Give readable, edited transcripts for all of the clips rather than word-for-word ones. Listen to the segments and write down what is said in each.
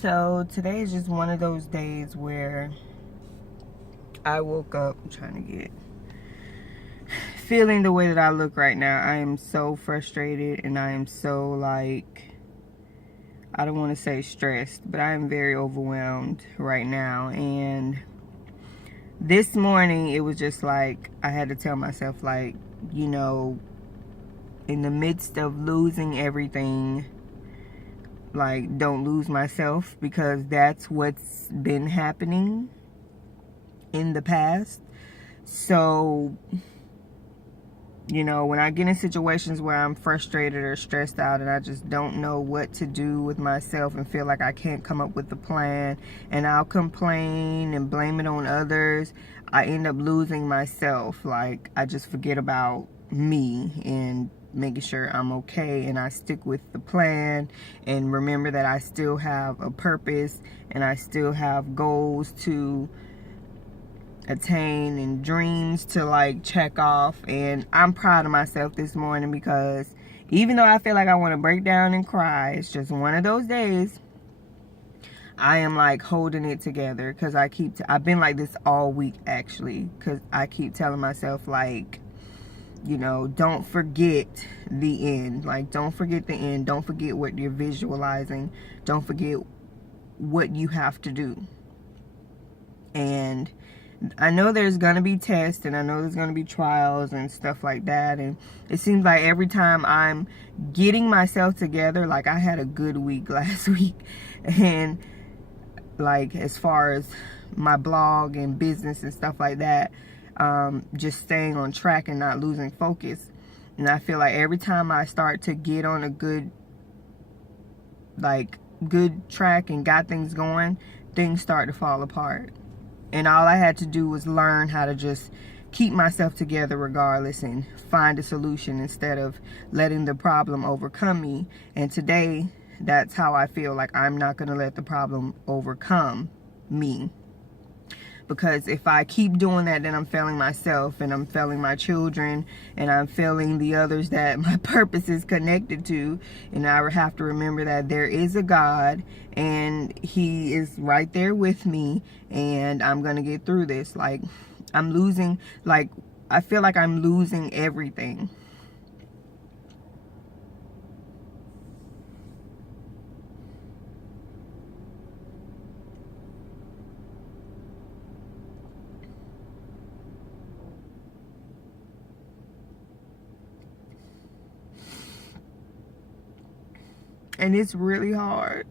So today is just one of those days where I woke up feeling the way that I look right now. I am so frustrated and I am so I don't want to say stressed, but I am very overwhelmed right now. And this morning it was just like I had to tell myself, in the midst of losing everything, don't lose myself, because that's what's been happening in the past. So, when I get in situations where I'm frustrated or stressed out and I just don't know what to do with myself and feel like I can't come up with a plan, and I'll complain and blame it on others, I end up losing myself. I just forget about me and making sure I'm okay, and I stick with the plan and remember that I still have a purpose and I still have goals to attain and dreams to check off. And I'm proud of myself this morning, because even though I feel like I want to break down and cry, it's just one of those days. I am holding it together, because I've been like this all week actually, because I keep telling myself don't forget the end. Don't forget the end. Don't forget what you're visualizing. Don't forget what you have to do. And I know there's going to be tests, and I know there's going to be trials and stuff like that. And it seems like every time I'm getting myself together, I had a good week last week. And as far as my blog and business and stuff like that, just staying on track and not losing focus. And I feel like every time I start to get on a good track and got things going, things start to fall apart. And all I had to do was learn how to just keep myself together regardless and find a solution instead of letting the problem overcome me. And today, that's how I feel. I'm not going to let the problem overcome me. Because if I keep doing that, then I'm failing myself, and I'm failing my children, and I'm failing the others that my purpose is connected to. And I have to remember that there is a God, and He is right there with me, and I'm going to get through this. I feel like I'm losing everything. And it's really hard.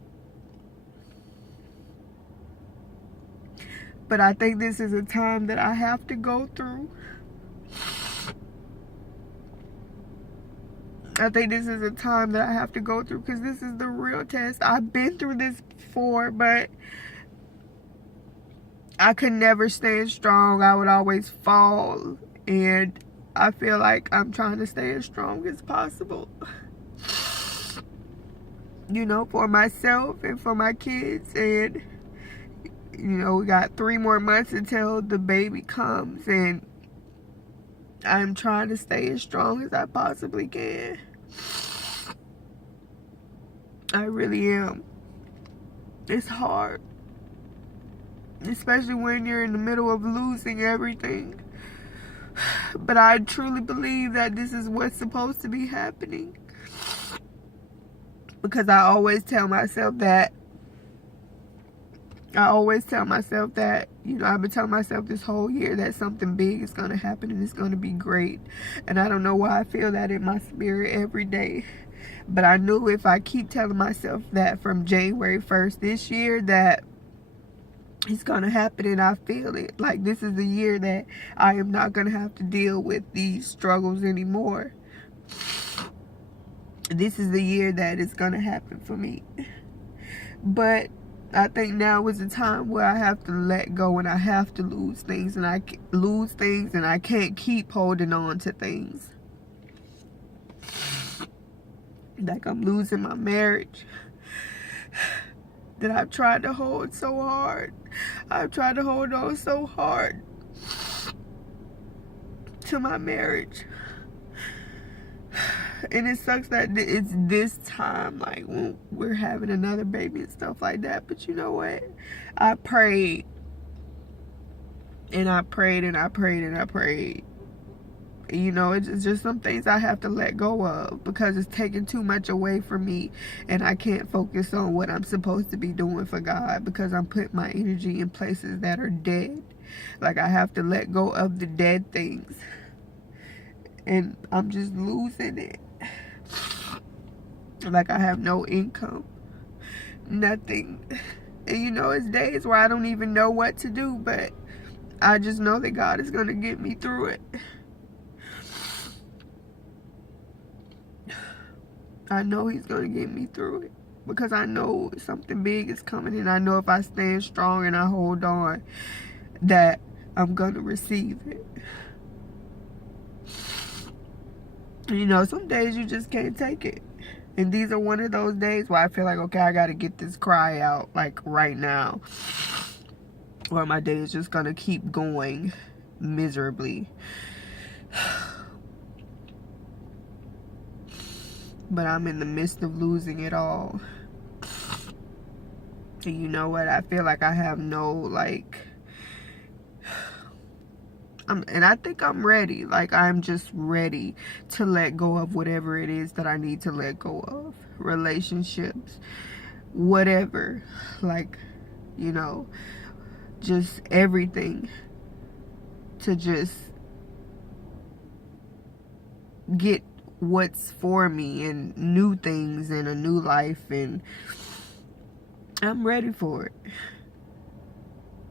But I think this is a time that I have to go through. I think this is a time that I have to go through, because this is the real test. I've been through this before, but I could never stand strong. I would always fall. And I feel like I'm trying to stay as strong as possible. For myself and for my kids. And, we got 3 more months until the baby comes. And I'm trying to stay as strong as I possibly can. I really am. It's hard. Especially when you're in the middle of losing everything. But I truly believe that this is what's supposed to be happening. Because I always tell myself that, I've been telling myself this whole year that something big is going to happen and it's going to be great. And I don't know why I feel that in my spirit every day. But I knew if I keep telling myself that from January 1st this year, that it's going to happen, and I feel it. This is the year that I am not going to have to deal with these struggles anymore. This is the year that it's going to happen for me. But I think now is the time where I have to let go, and I have to lose things, and I can't keep holding on to things. I'm losing my marriage that I've tried to hold so hard. I've tried to hold on so hard to my marriage. And it sucks that it's this time, like when we're having another baby and stuff like that. But you know what? I prayed and I prayed and I prayed and I prayed. You know, it's just some things I have to let go of because it's taking too much away from me, and I can't focus on what I'm supposed to be doing for God because I'm putting my energy in places that are dead. Like, I have to let go of the dead things, and I'm just losing it. Like, I have no income, nothing. And you know, it's days where I don't even know what to do, but I just know that God is going to get me through it. I know he's going to get me through it because I know something big is coming, and I know if I stand strong and I hold on that I'm going to receive it. You know, some days you just can't take it. And these are one of those days where I feel like, okay, I got to get this cry out like right now, or my day is just going to keep going miserably. But I'm in the midst of losing it all. And you know what? I feel like I have no, like, and I think I'm ready. Like, I'm just ready to let go of whatever it is that I need to let go of. Relationships, whatever. Like, you know, just everything. To just get what's for me and new things and a new life, and I'm ready for it.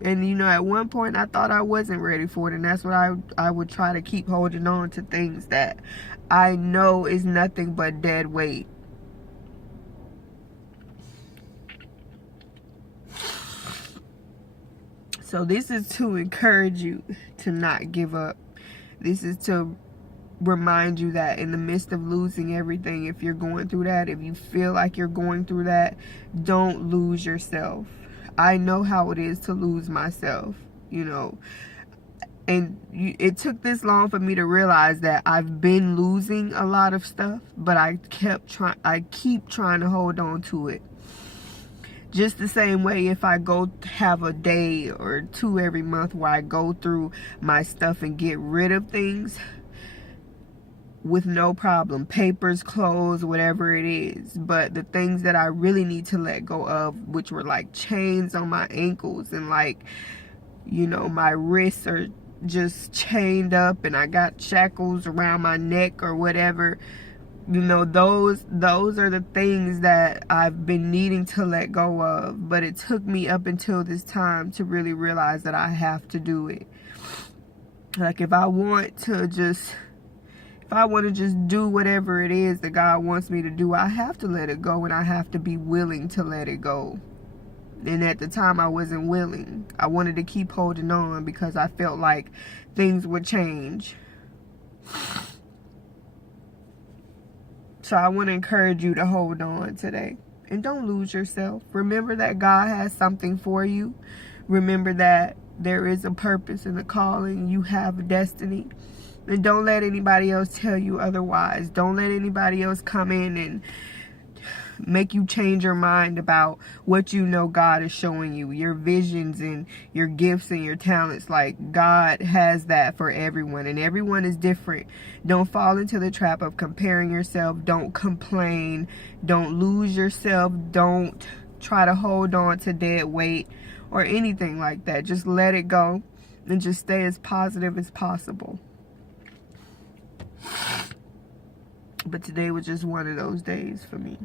And you know, at one point I thought I wasn't ready for it, and that's what I would try to keep holding on to things that I know is nothing but dead weight. So this is to encourage you to not give up. This is to remind you that in the midst of losing everything, if you're going through that, if you feel like you're going through that, don't lose yourself. I know how it is to lose myself, you know, and it took this long for me to realize that I've been losing a lot of stuff, but I keep trying to hold on to it. Just the same way, if I go have a day or two every month where I go through my stuff and get rid of things with no problem, papers, clothes, whatever it is. But the things that I really need to let go of, which were like chains on my ankles, and like, you know, my wrists are just chained up and I got shackles around my neck or whatever, you know, those are the things that I've been needing to let go of. But it took me up until this time to really realize that I have to do it. Like, if I want to just do whatever it is that God wants me to do, I have to let it go, and I have to be willing to let it go. And at the time, I wasn't willing. I wanted to keep holding on because I felt like things would change. So I want to encourage you to hold on today. And don't lose yourself. Remember that God has something for you. Remember that there is a purpose and a calling. You have a destiny. And don't let anybody else tell you otherwise. Don't let anybody else come in and make you change your mind about what you know God is showing you. Your visions and your gifts and your talents. Like, God has that for everyone, and everyone is different. Don't fall into the trap of comparing yourself. Don't complain. Don't lose yourself. Don't try to hold on to dead weight or anything like that. Just let it go and just stay as positive as possible. But today was just one of those days for me.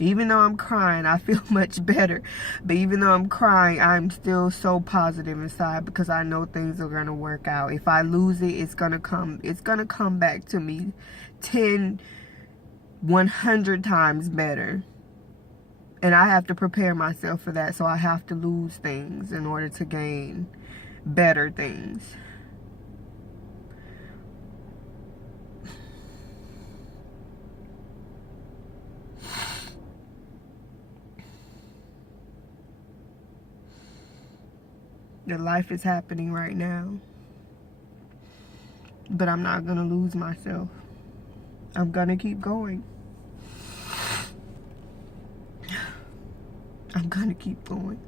Even though I'm crying, I feel much better. But even though I'm crying, I'm still so positive inside because I know things are going to work out. If I lose it, it's going to come back to me 10, 100 times better. And I have to prepare myself for that. So I have to lose things in order to gain better things. The life is happening right now. But I'm not going to lose myself. I'm gonna keep going. I'm gonna keep going.